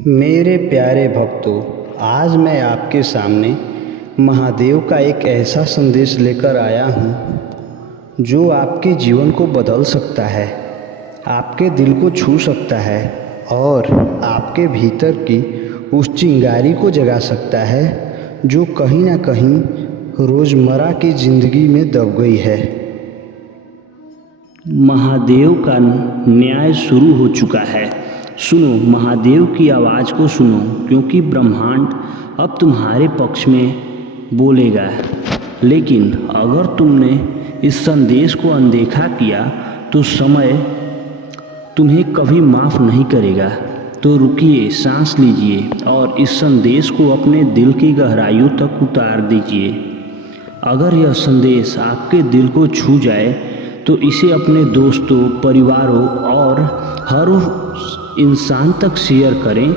मेरे प्यारे भक्तों, आज मैं आपके सामने महादेव का एक ऐसा संदेश लेकर आया हूँ जो आपके जीवन को बदल सकता है, आपके दिल को छू सकता है और आपके भीतर की उस चिंगारी को जगा सकता है जो कहीं ना कहीं रोज़मर्रा की ज़िंदगी में दब गई है। महादेव का न्याय शुरू हो चुका है। सुनो, महादेव की आवाज़ को सुनो, क्योंकि ब्रह्मांड अब तुम्हारे पक्ष में बोलेगा। लेकिन अगर तुमने इस संदेश को अनदेखा किया तो समय तुम्हें कभी माफ़ नहीं करेगा। तो रुकिए, सांस लीजिए और इस संदेश को अपने दिल की गहराइयों तक उतार दीजिए। अगर यह संदेश आपके दिल को छू जाए तो इसे अपने दोस्तों, परिवारों और हर उस इंसान तक शेयर करें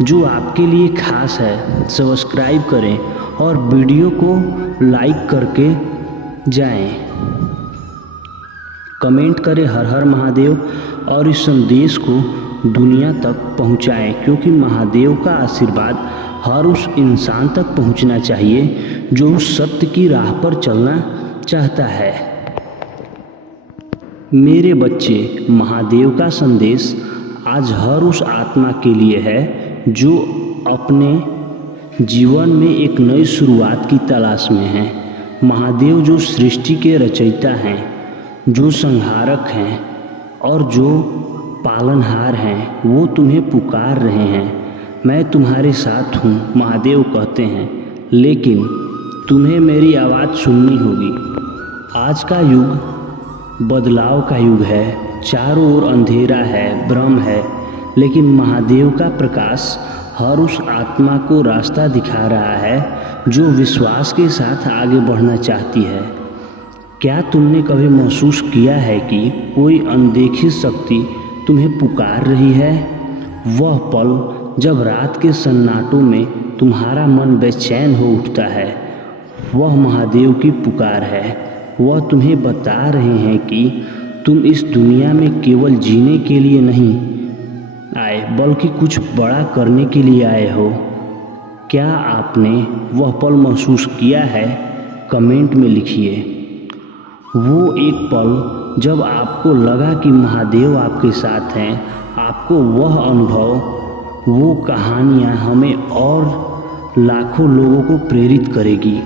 जो आपके लिए खास है। सब्सक्राइब करें और वीडियो को लाइक करके जाएं। कमेंट करें हर हर महादेव और इस संदेश को दुनिया तक पहुंचाएं, क्योंकि महादेव का आशीर्वाद हर उस इंसान तक पहुंचना चाहिए जो उस सत्य की राह पर चलना चाहता है। मेरे बच्चे, महादेव का संदेश आज हर उस आत्मा के लिए है जो अपने जीवन में एक नई शुरुआत की तलाश में है। महादेव जो सृष्टि के रचयिता हैं, जो संहारक हैं और जो पालनहार हैं, वो तुम्हें पुकार रहे हैं। मैं तुम्हारे साथ हूँ, महादेव कहते हैं, लेकिन तुम्हें मेरी आवाज़ सुननी होगी। आज का युग बदलाव का युग है। चारों ओर अंधेरा है, भ्रम है, लेकिन महादेव का प्रकाश हर उस आत्मा को रास्ता दिखा रहा है जो विश्वास के साथ आगे बढ़ना चाहती है। क्या तुमने कभी महसूस किया है कि कोई अनदेखी शक्ति तुम्हें पुकार रही है? वह पल जब रात के सन्नाटों में तुम्हारा मन बेचैन हो उठता है, वह महादेव की पुकार है। वह तुम्हें बता रहे हैं कि तुम इस दुनिया में केवल जीने के लिए नहीं आए, बल्कि कुछ बड़ा करने के लिए आए हो। क्या आपने वह पल महसूस किया है? कमेंट में लिखिए। वो एक पल जब आपको लगा कि महादेव आपके साथ हैं। आपको वह अनुभव, वो कहानियाँ हमें और लाखों लोगों को प्रेरित करेगी।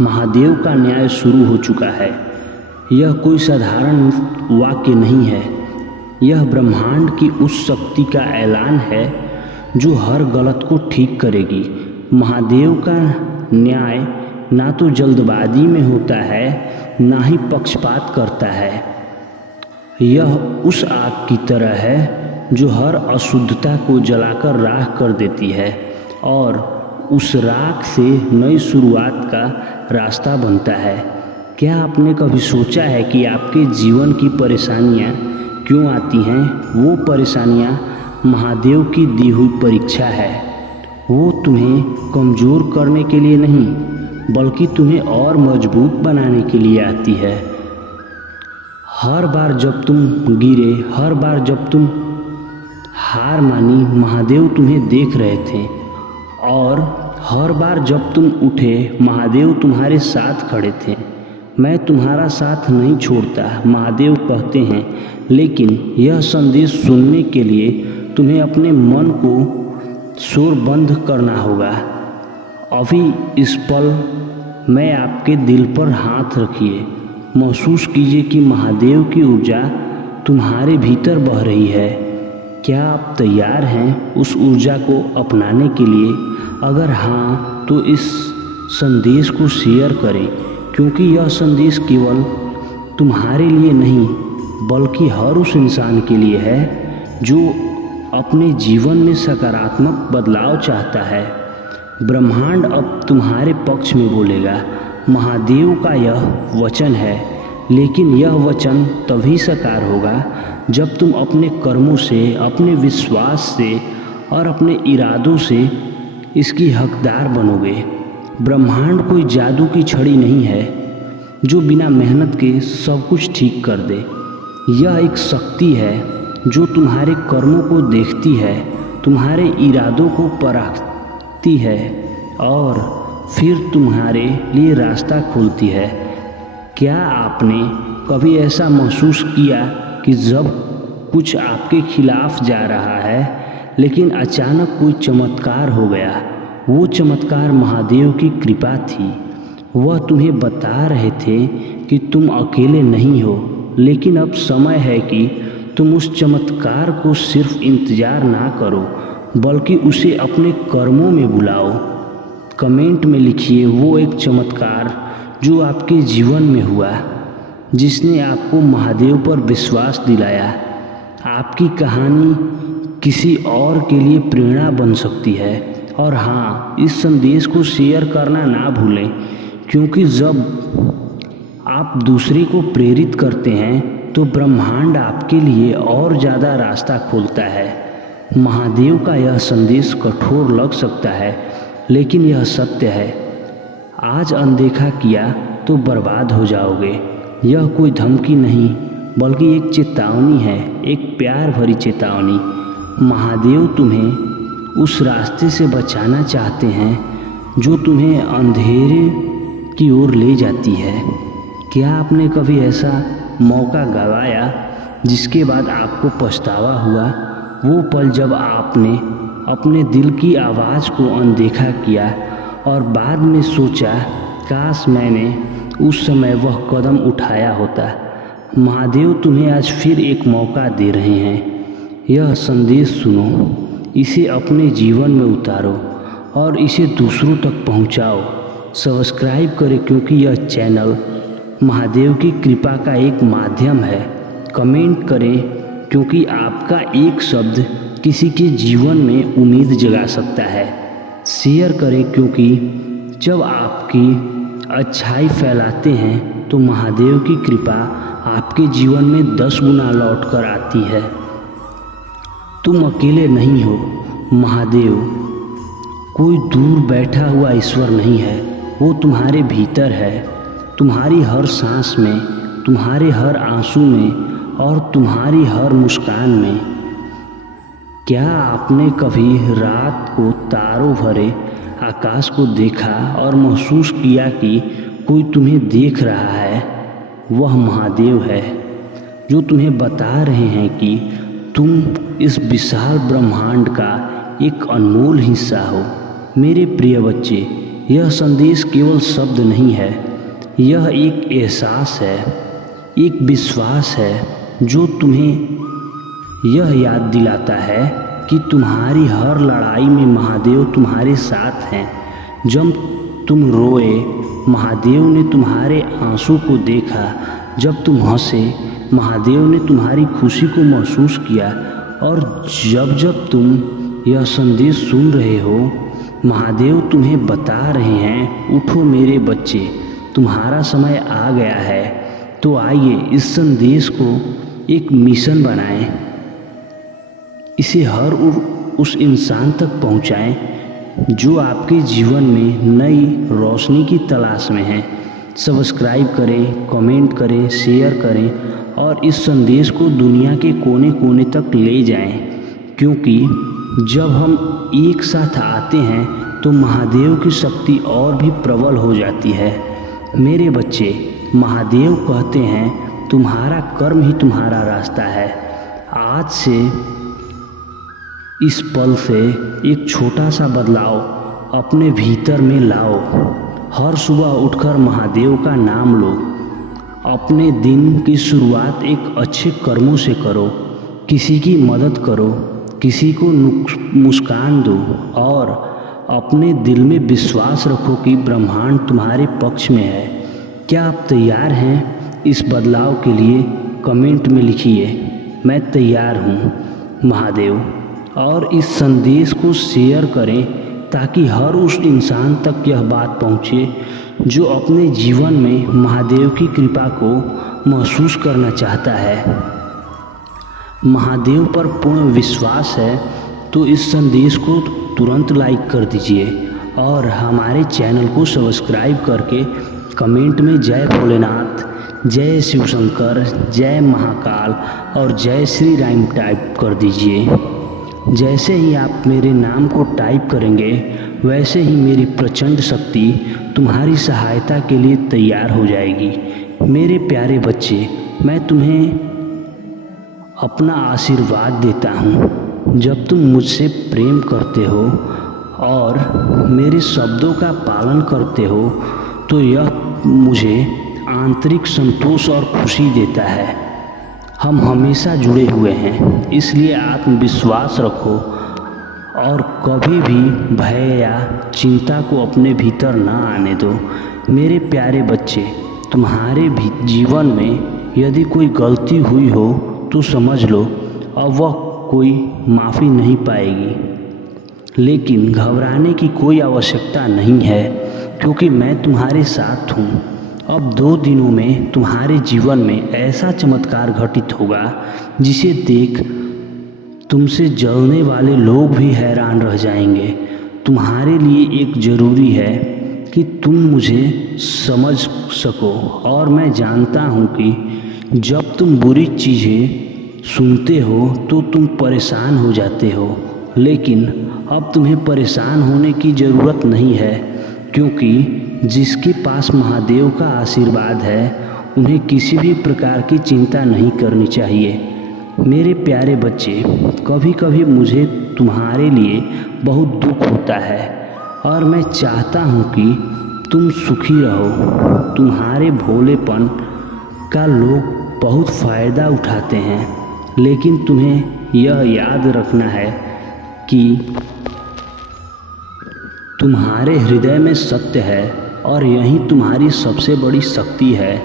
महादेव का न्याय शुरू हो चुका है। यह कोई साधारण वाक्य नहीं है, यह ब्रह्मांड की उस शक्ति का ऐलान है जो हर गलत को ठीक करेगी। महादेव का न्याय ना तो जल्दबाजी में होता है, ना ही पक्षपात करता है। यह उस आग की तरह है जो हर अशुद्धता को जलाकर राख कर देती है और उस राख से नई शुरुआत का रास्ता बनता है। क्या आपने कभी सोचा है कि आपके जीवन की परेशानियां क्यों आती हैं? वो परेशानियां महादेव की दी हुई परीक्षा है। वो तुम्हें कमज़ोर करने के लिए नहीं, बल्कि तुम्हें और मजबूत बनाने के लिए आती है। हर बार जब तुम गिरे, हर बार जब तुम हार मानी, महादेव तुम्हें देख रहे थे, और हर बार जब तुम उठे, महादेव तुम्हारे साथ खड़े थे। मैं तुम्हारा साथ नहीं छोड़ता, महादेव कहते हैं, लेकिन यह संदेश सुनने के लिए तुम्हें अपने मन को शोर बंद करना होगा। अभी इस पल में आपके दिल पर हाथ रखिए। महसूस कीजिए कि महादेव की ऊर्जा तुम्हारे भीतर बह रही है। क्या आप तैयार हैं उस ऊर्जा को अपनाने के लिए? अगर हाँ, तो इस संदेश को शेयर करें, क्योंकि यह संदेश केवल तुम्हारे लिए नहीं, बल्कि हर उस इंसान के लिए है जो अपने जीवन में सकारात्मक बदलाव चाहता है। ब्रह्मांड अब तुम्हारे पक्ष में बोलेगा। महादेव का यह वचन है, लेकिन यह वचन तभी साकार होगा जब तुम अपने कर्मों से, अपने विश्वास से और अपने इरादों से इसकी हकदार बनोगे। ब्रह्मांड कोई जादू की छड़ी नहीं है जो बिना मेहनत के सब कुछ ठीक कर दे। यह एक शक्ति है जो तुम्हारे कर्मों को देखती है, तुम्हारे इरादों को परखती है और फिर तुम्हारे लिए रास्ता खोलती है। क्या आपने कभी ऐसा महसूस किया कि जब कुछ आपके खिलाफ जा रहा है लेकिन अचानक कोई चमत्कार हो गया? वो चमत्कार महादेव की कृपा थी। वह तुम्हें बता रहे थे कि तुम अकेले नहीं हो, लेकिन अब समय है कि तुम उस चमत्कार को सिर्फ इंतजार ना करो बल्कि उसे अपने कर्मों में बुलाओ। कमेंट में लिखिए वो एक चमत्कार जो आपके जीवन में हुआ, जिसने आपको महादेव पर विश्वास दिलाया। आपकी कहानी किसी और के लिए प्रेरणा बन सकती है। और हाँ, इस संदेश को शेयर करना ना भूलें, क्योंकि जब आप दूसरे को प्रेरित करते हैं तो ब्रह्मांड आपके लिए और ज़्यादा रास्ता खोलता है। महादेव का यह संदेश कठोर लग सकता है, लेकिन यह सत्य है। आज अनदेखा किया तो बर्बाद हो जाओगे। यह कोई धमकी नहीं, बल्कि एक चेतावनी है, एक प्यार भरी चेतावनी। महादेव तुम्हें उस रास्ते से बचाना चाहते हैं जो तुम्हें अंधेरे की ओर ले जाती है। क्या आपने कभी ऐसा मौका गंवाया जिसके बाद आपको पछतावा हुआ? वो पल जब आपने अपने दिल की आवाज़ को अनदेखा किया और बाद में सोचा, काश मैंने उस समय वह कदम उठाया होता। महादेव तुम्हें आज फिर एक मौका दे रहे हैं। यह संदेश सुनो, इसे अपने जीवन में उतारो और इसे दूसरों तक पहुंचाओ। सब्सक्राइब करें, क्योंकि यह चैनल महादेव की कृपा का एक माध्यम है। कमेंट करें, क्योंकि आपका एक शब्द किसी के जीवन में उम्मीद जगा सकता है। शेयर करें, क्योंकि जब आपकी अच्छाई फैलाते हैं तो महादेव की कृपा आपके जीवन में 10 गुना लौट कर आती है। तुम अकेले नहीं हो। महादेव कोई दूर बैठा हुआ ईश्वर नहीं है, वो तुम्हारे भीतर है, तुम्हारी हर सांस में, तुम्हारे हर आंसू में और तुम्हारी हर मुस्कान में। क्या आपने कभी रात को तारों भरे आकाश को देखा और महसूस किया कि कोई तुम्हें देख रहा है? वह महादेव है जो तुम्हें बता रहे हैं कि तुम इस विशाल ब्रह्मांड का एक अनमोल हिस्सा हो। मेरे प्रिय बच्चे, यह संदेश केवल शब्द नहीं है, यह एक एहसास है, एक विश्वास है जो तुम्हें यह याद दिलाता है कि तुम्हारी हर लड़ाई में महादेव तुम्हारे साथ हैं। जब तुम रोए, महादेव ने तुम्हारे आंसू को देखा। जब तुम हंसे, महादेव ने तुम्हारी खुशी को महसूस किया। और जब जब तुम यह संदेश सुन रहे हो, महादेव तुम्हें बता रहे हैं, उठो मेरे बच्चे, तुम्हारा समय आ गया है। तो आइए इस संदेश को एक मिशन बनाएं, इसे हर उस इंसान तक पहुंचाएं जो आपके जीवन में नई रोशनी की तलाश में है। सब्सक्राइब करें, कमेंट करें, शेयर करें और इस संदेश को दुनिया के कोने कोने तक ले जाएं, क्योंकि जब हम एक साथ आते हैं तो महादेव की शक्ति और भी प्रबल हो जाती है। मेरे बच्चे, महादेव कहते हैं तुम्हारा कर्म ही तुम्हारा रास्ता है। आज से, इस पल से एक छोटा सा बदलाव अपने भीतर में लाओ। हर सुबह उठकर महादेव का नाम लो। अपने दिन की शुरुआत एक अच्छे कर्मों से करो। किसी की मदद करो, किसी को मुस्कान दो और अपने दिल में विश्वास रखो कि ब्रह्मांड तुम्हारे पक्ष में है। क्या आप तैयार हैं इस बदलाव के लिए? कमेंट में लिखिए, मैं तैयार हूँ महादेव। और इस संदेश को शेयर करें ताकि हर उस इंसान तक यह बात पहुँचे जो अपने जीवन में महादेव की कृपा को महसूस करना चाहता है। महादेव पर पूर्ण विश्वास है तो इस संदेश को तुरंत लाइक कर दीजिए और हमारे चैनल को सब्सक्राइब करके कमेंट में जय भोलेनाथ, जय शिव शंकर, जय महाकाल और जय श्री राम टाइप कर दीजिए। जैसे ही आप मेरे नाम को टाइप करेंगे वैसे ही मेरी प्रचंड शक्ति तुम्हारी सहायता के लिए तैयार हो जाएगी। मेरे प्यारे बच्चे, मैं तुम्हें अपना आशीर्वाद देता हूँ। जब तुम मुझसे प्रेम करते हो और मेरे शब्दों का पालन करते हो तो यह मुझे आंतरिक संतोष और खुशी देता है। हम हमेशा जुड़े हुए हैं, इसलिए आत्मविश्वास रखो और कभी भी भय या चिंता को अपने भीतर न आने दो। मेरे प्यारे बच्चे, तुम्हारे भी जीवन में यदि कोई गलती हुई हो तो समझ लो अब वह कोई माफ़ी नहीं पाएगी। लेकिन घबराने की कोई आवश्यकता नहीं है, क्योंकि मैं तुम्हारे साथ हूँ। अब 2 दिनों में तुम्हारे जीवन में ऐसा चमत्कार घटित होगा जिसे देख तुमसे जलने वाले लोग भी हैरान रह जाएंगे। तुम्हारे लिए एक ज़रूरी है कि तुम मुझे समझ सको, और मैं जानता हूँ कि जब तुम बुरी चीज़ें सुनते हो तो तुम परेशान हो जाते हो। लेकिन अब तुम्हें परेशान होने की ज़रूरत नहीं है, क्योंकि जिसके पास महादेव का आशीर्वाद है उन्हें किसी भी प्रकार की चिंता नहीं करनी चाहिए। मेरे प्यारे बच्चे, कभी कभी मुझे तुम्हारे लिए बहुत दुख होता है और मैं चाहता हूँ कि तुम सुखी रहो। तुम्हारे भोलेपन का लोग बहुत फ़ायदा उठाते हैं, लेकिन तुम्हें यह याद रखना है कि तुम्हारे हृदय में सत्य है और यही तुम्हारी सबसे बड़ी शक्ति है।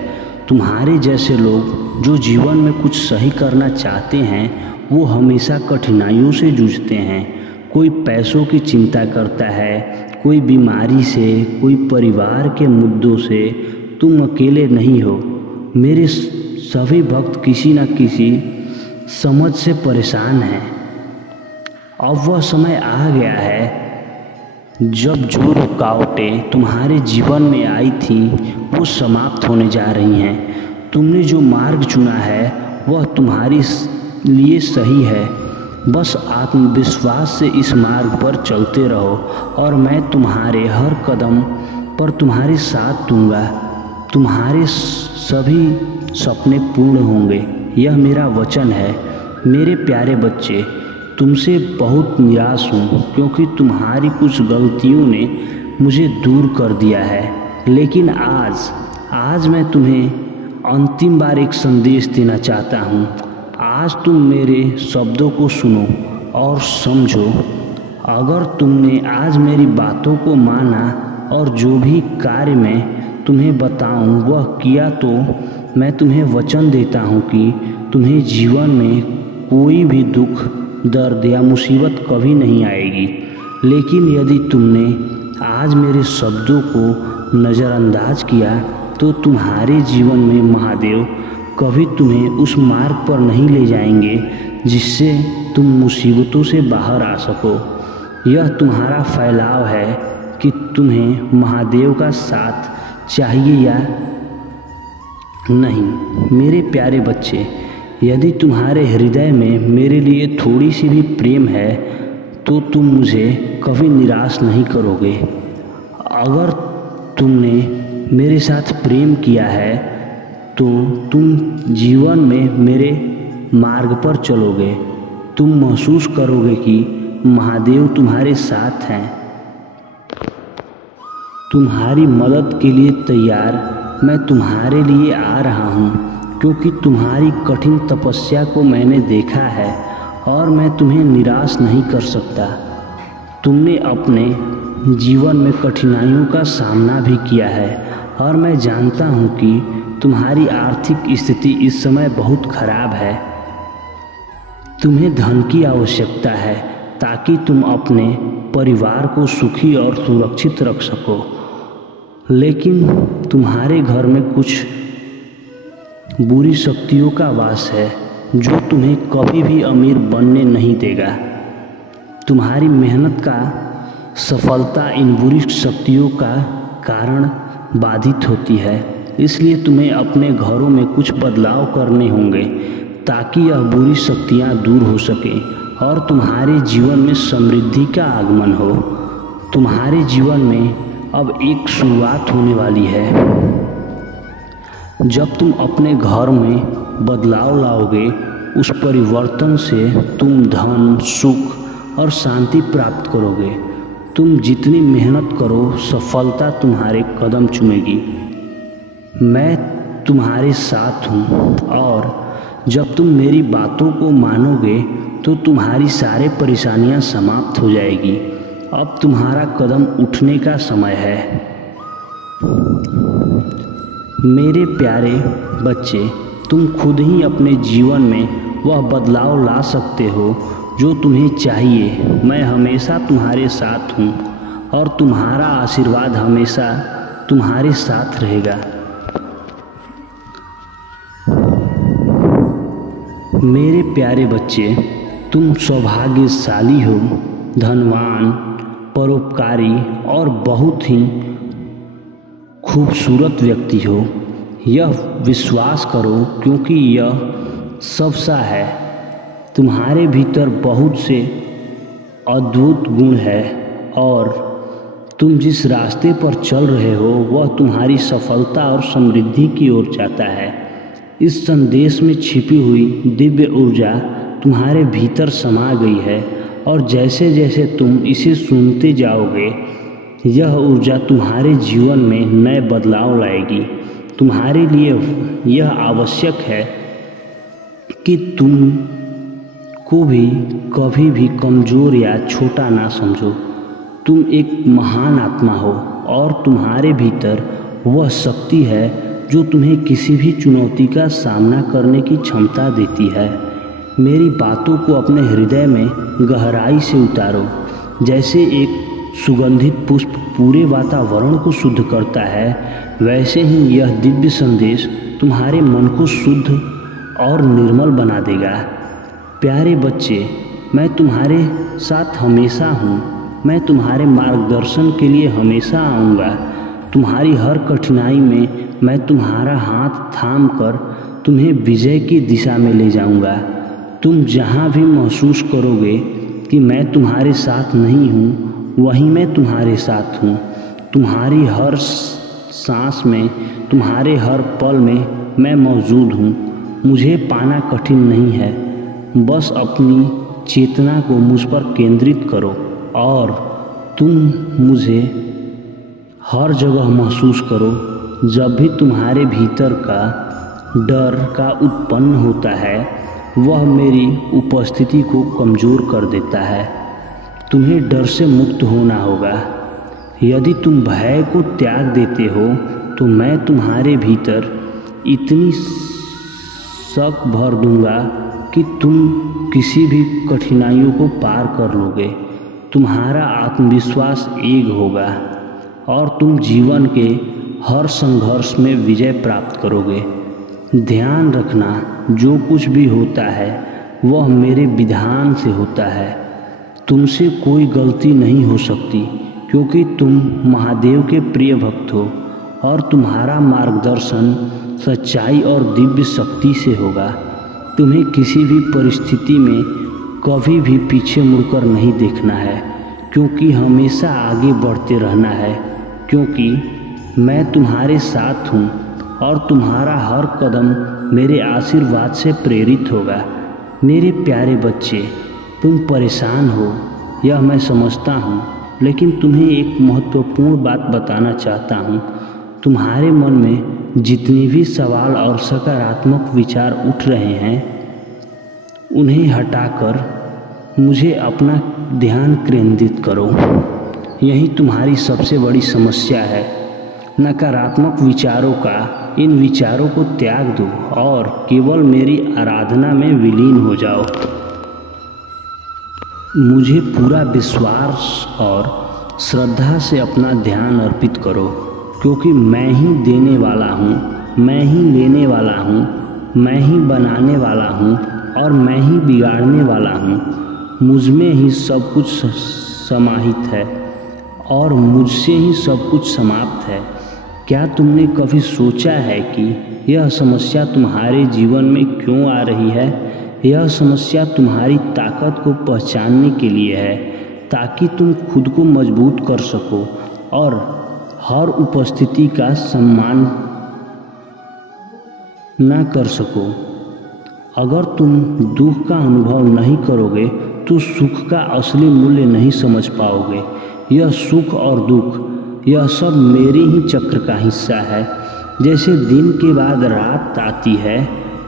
तुम्हारे जैसे लोग जो जीवन में कुछ सही करना चाहते हैं वो हमेशा कठिनाइयों से जूझते हैं। कोई पैसों की चिंता करता है, कोई बीमारी से, कोई परिवार के मुद्दों से। तुम अकेले नहीं हो। मेरे सभी भक्त किसी न किसी समझ से परेशान हैं। अब वह समय आ गया है जब जो रुकावटें तुम्हारे जीवन में आई थी वो समाप्त होने जा रही हैं। तुमने जो मार्ग चुना है वह तुम्हारे लिए सही है। बस आत्मविश्वास से इस मार्ग पर चलते रहो और मैं तुम्हारे हर कदम पर तुम्हारे साथ दूंगा। तुम्हारे सभी सपने पूर्ण होंगे, यह मेरा वचन है। मेरे प्यारे बच्चे, तुमसे बहुत निराश हूँ, क्योंकि तुम्हारी कुछ गलतियों ने मुझे दूर कर दिया है। लेकिन आज मैं तुम्हें अंतिम बार एक संदेश देना चाहता हूँ। आज तुम मेरे शब्दों को सुनो और समझो। अगर तुमने आज मेरी बातों को माना और जो भी कार्य मैं तुम्हें बताऊँ वह किया, तो मैं तुम्हें वचन देता हूँ कि तुम्हें जीवन में कोई भी दुख, दर्द या मुसीबत कभी नहीं आएगी। लेकिन यदि तुमने आज मेरे शब्दों को नज़रअंदाज किया तो तुम्हारे जीवन में महादेव कभी तुम्हें उस मार्ग पर नहीं ले जाएंगे जिससे तुम मुसीबतों से बाहर आ सको। यह तुम्हारा फैलाव है कि तुम्हें महादेव का साथ चाहिए या नहीं। मेरे प्यारे बच्चे, यदि तुम्हारे हृदय में मेरे लिए थोड़ी सी भी प्रेम है तो तुम मुझे कभी निराश नहीं करोगे। अगर तुमने मेरे साथ प्रेम किया है तो तुम जीवन में मेरे मार्ग पर चलोगे। तुम महसूस करोगे कि महादेव तुम्हारे साथ हैं, तुम्हारी मदद के लिए तैयार। मैं तुम्हारे लिए आ रहा हूँ, क्योंकि तुम्हारी कठिन तपस्या को मैंने देखा है और मैं तुम्हें निराश नहीं कर सकता। तुमने अपने जीवन में कठिनाइयों का सामना भी किया है और मैं जानता हूँ कि तुम्हारी आर्थिक स्थिति इस समय बहुत खराब है। तुम्हें धन की आवश्यकता है ताकि तुम अपने परिवार को सुखी और सुरक्षित रख सको। लेकिन तुम्हारे घर में कुछ बुरी शक्तियों का वास है जो तुम्हें कभी भी अमीर बनने नहीं देगा। तुम्हारी मेहनत का सफलता इन बुरी शक्तियों का कारण बाधित होती है। इसलिए तुम्हें अपने घरों में कुछ बदलाव करने होंगे ताकि यह बुरी शक्तियाँ दूर हो सकें और तुम्हारे जीवन में समृद्धि का आगमन हो। तुम्हारे जीवन में अब एक शुरुआत होने वाली है। जब तुम अपने घर में बदलाव लाओगे, उस परिवर्तन से तुम धन, सुख और शांति प्राप्त करोगे। तुम जितनी मेहनत करो, सफलता तुम्हारे कदम चूमेगी। मैं तुम्हारे साथ हूँ और जब तुम मेरी बातों को मानोगे तो तुम्हारी सारी परेशानियाँ समाप्त हो जाएगी। अब तुम्हारा कदम उठने का समय है। मेरे प्यारे बच्चे, तुम खुद ही अपने जीवन में वह बदलाव ला सकते हो जो तुम्हें चाहिए। मैं हमेशा तुम्हारे साथ हूँ और तुम्हारा आशीर्वाद हमेशा तुम्हारे साथ रहेगा। मेरे प्यारे बच्चे, तुम सौभाग्यशाली हो, धनवान, परोपकारी और बहुत ही खूबसूरत व्यक्ति हो। यह विश्वास करो क्योंकि यह सब सा है। तुम्हारे भीतर बहुत से अद्भुत गुण है और तुम जिस रास्ते पर चल रहे हो वह तुम्हारी सफलता और समृद्धि की ओर जाता है। इस संदेश में छिपी हुई दिव्य ऊर्जा तुम्हारे भीतर समा गई है और जैसे जैसे तुम इसे सुनते जाओगे, यह ऊर्जा तुम्हारे जीवन में नए बदलाव लाएगी। तुम्हारे लिए यह आवश्यक है कि तुम को भी कभी भी कमज़ोर या छोटा ना समझो। तुम एक महान आत्मा हो और तुम्हारे भीतर वह शक्ति है जो तुम्हें किसी भी चुनौती का सामना करने की क्षमता देती है। मेरी बातों को अपने हृदय में गहराई से उतारो। जैसे एक सुगंधित पुष्प पूरे वातावरण को शुद्ध करता है, वैसे ही यह दिव्य संदेश तुम्हारे मन को शुद्ध और निर्मल बना देगा। प्यारे बच्चे, मैं तुम्हारे साथ हमेशा हूँ। मैं तुम्हारे मार्गदर्शन के लिए हमेशा आऊँगा। तुम्हारी हर कठिनाई में मैं तुम्हारा हाथ थाम कर तुम्हें विजय की दिशा में ले जाऊँगा। तुम जहाँ भी महसूस करोगे कि मैं तुम्हारे साथ नहीं हूँ, वहीं मैं तुम्हारे साथ हूँ। तुम्हारी हर सांस में, तुम्हारे हर पल में मैं मौजूद हूँ। मुझे पाना कठिन नहीं है। बस अपनी चेतना को मुझ पर केंद्रित करो और तुम मुझे हर जगह महसूस करो। जब भी तुम्हारे भीतर का डर का उत्पन्न होता है, वह मेरी उपस्थिति को कमज़ोर कर देता है। तुम्हें डर से मुक्त होना होगा। यदि तुम भय को त्याग देते हो तो मैं तुम्हारे भीतर इतनी शक्ति भर दूंगा कि तुम किसी भी कठिनाइयों को पार कर लोगे। तुम्हारा आत्मविश्वास एक होगा और तुम जीवन के हर संघर्ष में विजय प्राप्त करोगे। ध्यान रखना, जो कुछ भी होता है वह मेरे विधान से होता है। तुमसे कोई गलती नहीं हो सकती क्योंकि तुम महादेव के प्रिय भक्त हो और तुम्हारा मार्गदर्शन सच्चाई और दिव्य शक्ति से होगा। तुम्हें किसी भी परिस्थिति में कभी भी पीछे मुड़कर नहीं देखना है, क्योंकि हमेशा आगे बढ़ते रहना है, क्योंकि मैं तुम्हारे साथ हूँ और तुम्हारा हर कदम मेरे आशीर्वाद से प्रेरित होगा। मेरे प्यारे बच्चे, तुम परेशान हो, यह मैं समझता हूँ, लेकिन तुम्हें एक महत्वपूर्ण बात बताना चाहता हूँ। तुम्हारे मन में जितनी भी सवाल और सकारात्मक विचार उठ रहे हैं, उन्हें हटाकर मुझे अपना ध्यान केंद्रित करो। यही तुम्हारी सबसे बड़ी समस्या है। नकारात्मक विचारों का इन विचारों को त्याग दो और केवल मेरी आराधना में विलीन हो जाओ। मुझे पूरा विश्वास और श्रद्धा से अपना ध्यान अर्पित करो, क्योंकि मैं ही देने वाला हूँ, मैं ही लेने वाला हूँ, मैं ही बनाने वाला हूँ और मैं ही बिगाड़ने वाला हूँ। मुझ में ही सब कुछ समाहित है और मुझसे ही सब कुछ समाप्त है। क्या तुमने कभी सोचा है कि यह समस्या तुम्हारे जीवन में क्यों आ रही है? यह समस्या तुम्हारी ताकत को पहचानने के लिए है, ताकि तुम खुद को मजबूत कर सको और हर उपस्थिति का सम्मान ना कर सको। अगर तुम दुख का अनुभव नहीं करोगे तो सुख का असली मूल्य नहीं समझ पाओगे। यह सुख और दुख, यह सब मेरे ही चक्र का हिस्सा है। जैसे दिन के बाद रात आती है,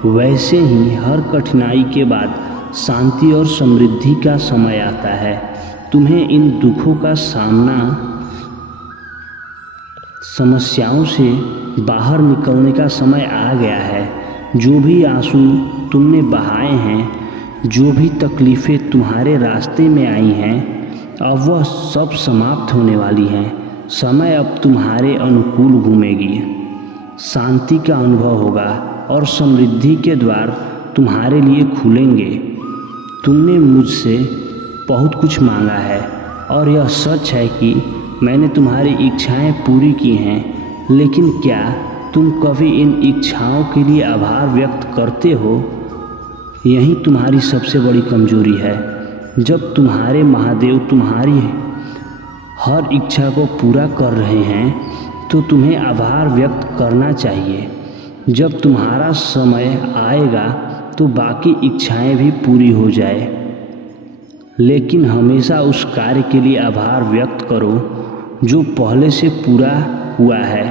वैसे ही हर कठिनाई के बाद शांति और समृद्धि का समय आता है। तुम्हें इन दुखों का सामना, समस्याओं से बाहर निकलने का समय आ गया है। जो भी आंसू तुमने बहाए हैं, जो भी तकलीफ़ें तुम्हारे रास्ते में आई हैं, अब वह सब समाप्त होने वाली हैं। समय अब तुम्हारे अनुकूल घूमेगी, शांति का अनुभव होगा और समृद्धि के द्वार तुम्हारे लिए खुलेंगे। तुमने मुझसे बहुत कुछ मांगा है और यह सच है कि मैंने तुम्हारी इच्छाएं पूरी की हैं, लेकिन क्या तुम कभी इन इच्छाओं के लिए आभार व्यक्त करते हो? यही तुम्हारी सबसे बड़ी कमजोरी है। जब तुम्हारे महादेव तुम्हारी हर इच्छा को पूरा कर रहे हैं तो तुम्हें आभार व्यक्त करना चाहिए। जब तुम्हारा समय आएगा तो बाकी इच्छाएं भी पूरी हो जाए, लेकिन हमेशा उस कार्य के लिए आभार व्यक्त करो जो पहले से पूरा हुआ है।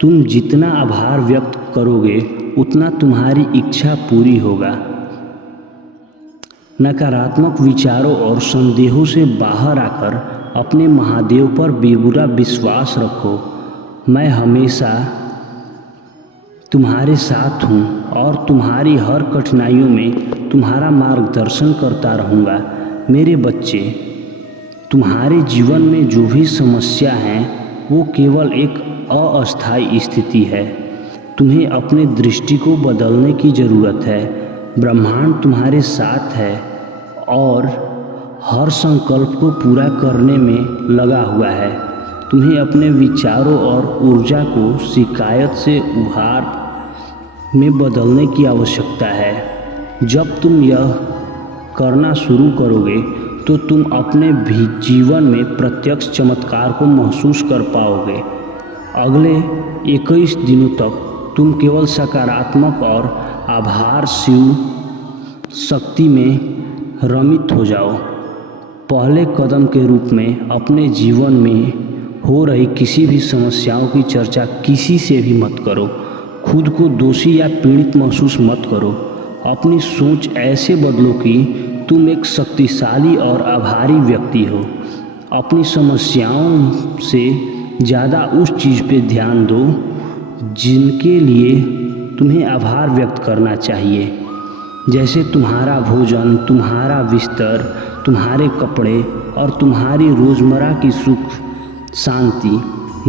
तुम जितना आभार व्यक्त करोगे उतना तुम्हारी इच्छा पूरी होगा। नकारात्मक विचारों और संदेहों से बाहर आकर अपने महादेव पर बेबुरा विश्वास रखो। मैं हमेशा तुम्हारे साथ हूँ और तुम्हारी हर कठिनाइयों में तुम्हारा मार्गदर्शन करता रहूँगा। मेरे बच्चे, तुम्हारे जीवन में जो भी समस्या है वो केवल एक अस्थायी स्थिति है। तुम्हें अपने दृष्टि को बदलने की ज़रूरत है। ब्रह्मांड तुम्हारे साथ है और हर संकल्प को पूरा करने में लगा हुआ है। तुम्हें अपने विचारों और ऊर्जा को शिकायत से उभार में बदलने की आवश्यकता है। जब तुम यह करना शुरू करोगे तो तुम अपने भी जीवन में प्रत्यक्ष चमत्कार को महसूस कर पाओगे। अगले 21 दिनों तक तुम केवल सकारात्मक और आभार शिव शक्ति में रमित हो जाओ। पहले कदम के रूप में अपने जीवन में हो रही किसी भी समस्याओं की चर्चा किसी से भी मत करो। खुद को दोषी या पीड़ित महसूस मत करो। अपनी सोच ऐसे बदलो कि तुम एक शक्तिशाली और आभारी व्यक्ति हो। अपनी समस्याओं से ज़्यादा उस चीज़ पे ध्यान दो जिनके लिए तुम्हें आभार व्यक्त करना चाहिए, जैसे तुम्हारा भोजन, तुम्हारा बिस्तर, तुम्हारे कपड़े और तुम्हारी रोज़मर्रा की सुख शांति।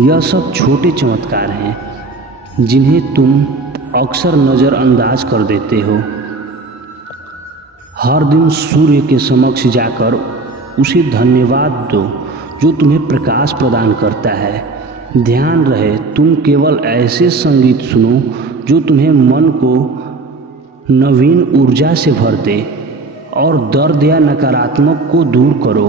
यह सब छोटे चमत्कार हैं जिन्हें तुम अक्सर नज़रअंदाज कर देते हो। हर दिन सूर्य के समक्ष जाकर उसे धन्यवाद दो जो तुम्हें प्रकाश प्रदान करता है। ध्यान रहे, तुम केवल ऐसे संगीत सुनो जो तुम्हें मन को नवीन ऊर्जा से भर दे और दर्द या नकारात्मक को दूर करो।